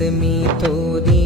me to the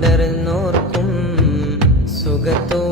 തുടർന്നോർക്കും സുഖത്തോടെ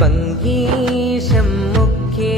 ഭംഗീശം മുഖ്യേ